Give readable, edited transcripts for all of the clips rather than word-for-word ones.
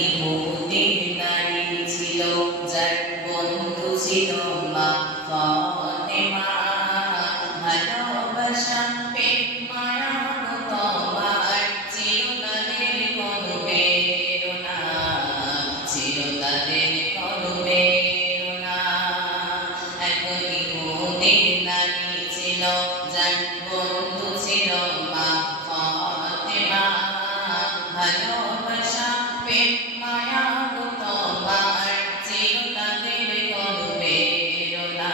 ইহুদির নারী ছিল, যার বন্ধু ছিল মা ফাতেমা। ভালোবাসা প্রেম মায়া তোমার ছিল তাদের অনুপ্রেরণা, ছিল তাদের অনুপ্রেরণা। এক ইহুদির নারী ছিল, যার বন্ধু ছিল মা ফাতেমা। ভালোবাসা প্রেম মায়া তোমার ছিল তাদের অনুপ্রেরণা,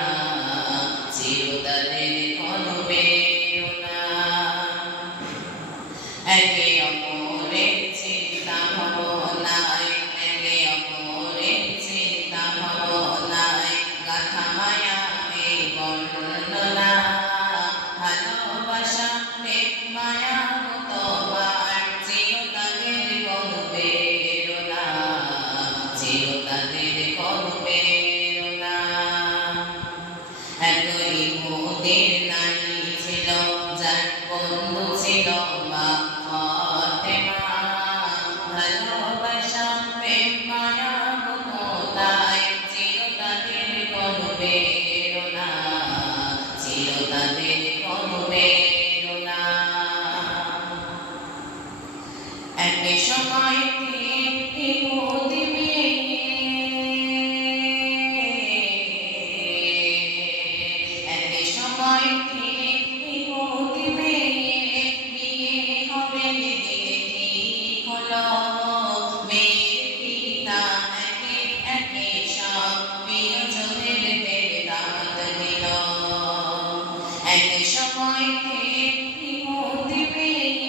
ছিল তাদের অনুপ্রেরণা। একে অপরের চিন্তা ভাবনায়, একে অপরের চিন্তা ভাবনায় গাথা মায়া এই বর্ণনা। ভালোবাসা প্রেম মায়া তোমার ছিল তাদের অনুপ্রেরণা, ছিল তাদের অনুপ্রেরণা। এক ইহুদির নারী ছিল, যার বন্ধু ছিল মা ফাতেমা। ভালোবাসা প্রেম মায়া মমতায় ছিল তাদের অনুপ্রেরণা, ছিল তাদের অনুপ্রেরণা। এক সময় ইহুদি মেয়ে, এক সময় ইহুদি মেয়ে, বিয়ে হবে দিনে ঠিক হলো। মেয়ের পিতা একে একে সব প্রিয়জনদের দাওয়াত দিল। এক সময় ইহুদি মেয়ে,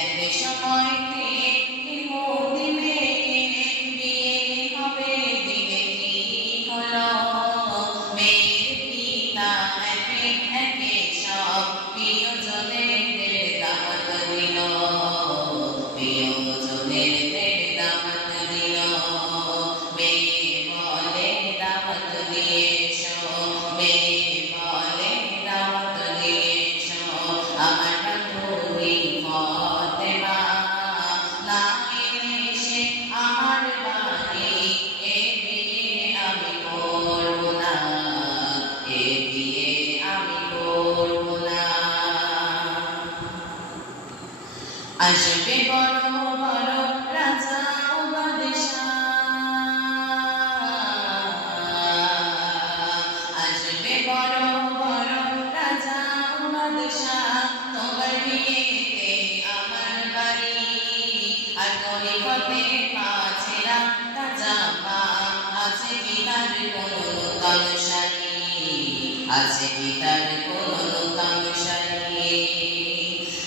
এক সময় ইহুদি মেয়ে, বিয়ে হবে দিনে ঠিক হলো। মেয়ের পিতা একে একে সব প্রিয়জনদের দাওয়াত দিল, প্রিয়জনদের দাওয়াত দিল। মেয়ে বলে দাওয়াত দিয়েছো, মেয়ে বলে দাওয়াত দিয়েছো আমার বান্ধবী ফাতেমা। না এলে সে আমার বাড়ি, এ বিয়ে আমি করব না, এ বিয়ে আমি করব না। আসবে বড় বড় রাজা ও বাদশা, আসবে বড় বড় রাজা ও বাদশা, তোমার বিয়েতে আমার বাড়ি। আর গরিবতে পাছেরা রাজা মা, আছে কি তার কোনো নূতন শাড়ি, আছে কি তার কোনো নূতন শাড়ি।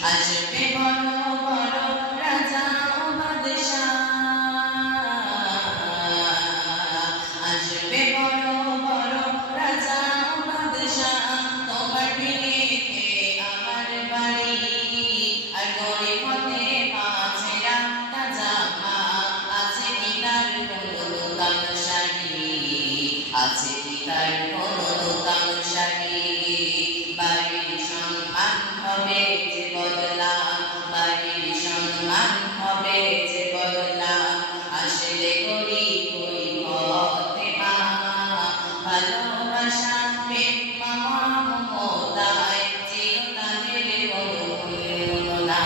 আসবে বড় বড় রাজা ও বাদশা, আসবে বড় বড় রাজা ও বাদশা, তোমার বিয়েতে আমার বাড়ি। আর গরিব হতে পাছেরা রাজা মা, আছে কি তার কোনো নূতন শাড়ি, আছে কি তার কোনো নূতন শাড়ি। বাড়ির সম্মান হবে যে বদলা, বাড়ির সম্মান হবে যে বদলা, আসলে গরিব ওই ফাতেমা। ভালোবাসা প্রেম মায়া মমতায় ছিল তাদের অনুপ্রেরণা,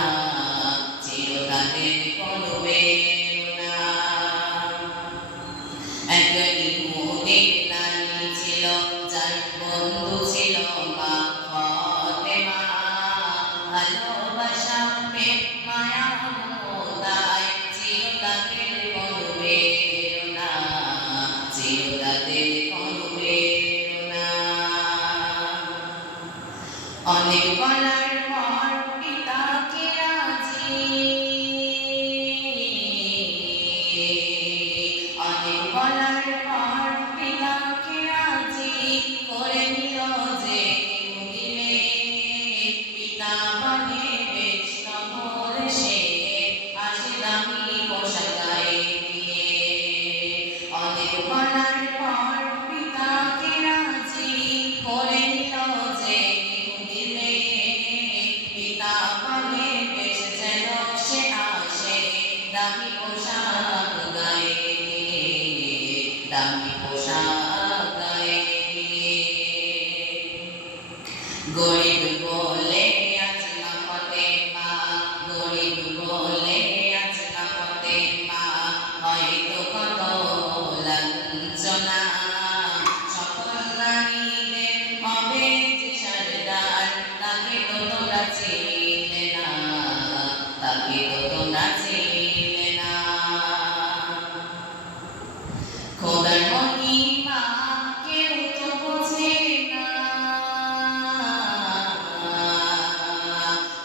ছিল তাদের অনুপ্রেরণা। এক ইহুদির নারী ছিল, যার বন্ধু ছিল মা ফাতেমা। ভালোবাসা প্রেম মায়া মমতায় ছিল তাদের অনুপ্রেরণা, ছিল তাদের অনুপ্রেরণা। অনেক বলার পর পিতাকে রাজি, অনেক বলার পর পিতাকে রাজি করে নিল যে ইহুদি মেয়ে। পিতা বলে বেশ তাহলে সে আসে দামি পোশাক গায়ে দিয়ে। অনেক বলার পর পিতাকে রাজি করে নিল যে ইহুদি মেয়ে। পিতা বলে বেশ দামি পোশাক গায়ে দিয়ে। গরিব বলে আজ না ফাতেমা, গরিব বলে আজ না ফাতেমা, হয়তো কত লাঞ্ছনা। সকল নারীদের হবে যে সরদার, তাকে তো তোমরা চিনলে না, তাকে তো তোমরা চিনলে না। খোদার মহিমা কেউ তো বোঝে না,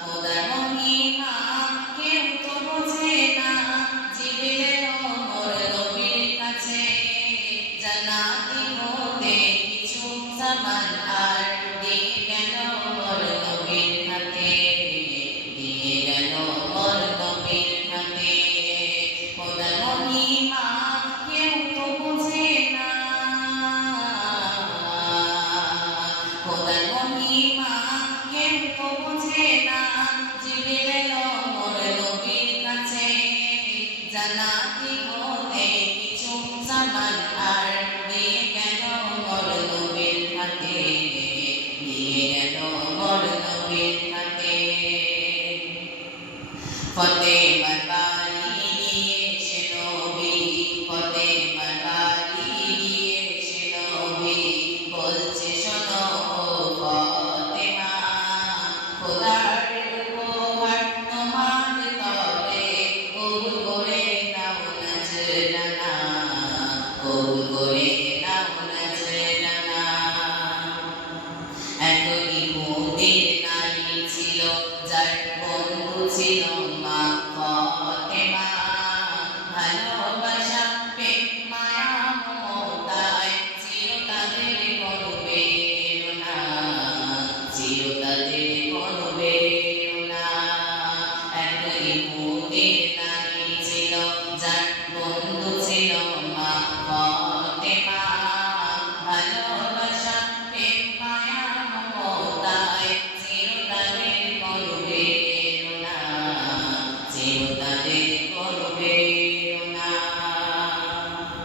খোদার মহিমা কেউ তো বোঝে না। জিবরিল এলো মোর নবীর কাছে, জান্নাতি হতে কিছু সামান আর